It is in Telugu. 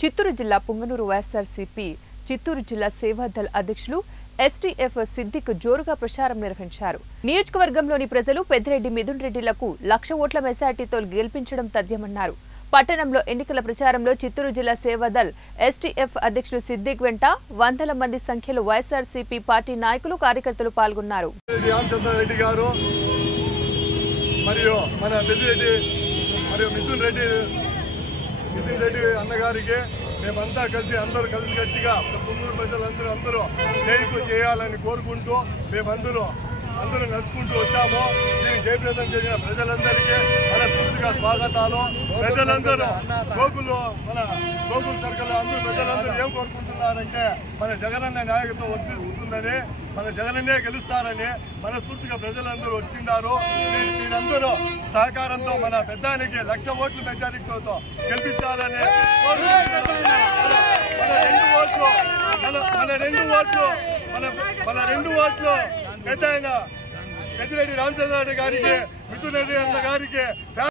చిత్తూరు జిల్లా పుంగనూరు వైఎస్ఆర్సీపీ చిత్తూరు జిల్లా సేవాదళ్ అధ్యక్షులు ఎస్టీఎఫ్ సిద్దిక్ జోరుగా ప్రచారం నిర్వహించారు. నియోజకవర్గంలోని ప్రజలు పెద్దిరెడ్డి మిథున్ రెడ్డిలకు 1,00,000 ఓట్ల మెజార్టీతో గెలిపించడం తథ్యమన్నారు. పట్టణంలో ఎన్నికల ప్రచారంలో చిత్తూరు జిల్లా సేవాదళ్ ఎస్టీఎఫ్ అధ్యక్షులు సిద్దిక్ వెంట వందల మంది సంఖ్యలో వైఎస్ఆర్సీపీ పార్టీ నాయకులు కార్యకర్తలు పాల్గొన్నారు. మిథున్ రెడ్డి అన్నగారికి మేమంతా అందరూ కలిసి గట్టిగా పుంగనూరు ప్రజలందరూ జైపు చేయాలని కోరుకుంటూ మేమందరూ నడుచుకుంటూ వచ్చాము. దీనికి జయప్రదం చేసిన ప్రజలందరికీ మనస్ఫూర్తిగా స్వాగతాలు. ప్రజలందరూ మన గోకుల్ సర్కిల్ అందరూ ప్రజలందరూ ఏం కోరుకుంటున్నారంటే మన జగనన్న నాయకత్వం వర్ధిస్తుందని, మన జగనన్నే గెలుస్తారని మనస్ఫూర్తిగా ప్రజలందరూ వచ్చిండారు. వీరందరూ సహకారంతో మన పెద్దానికి 1,00,000 ఓట్ల మెజారిటీతో గెలిపించాలని మన రెండు ఓట్లు పెద్దాయన పెద్దిరెడ్డి రామచంద్రారెడ్డి గారికి, మిథున్ రెడ్డి అన్న గారికి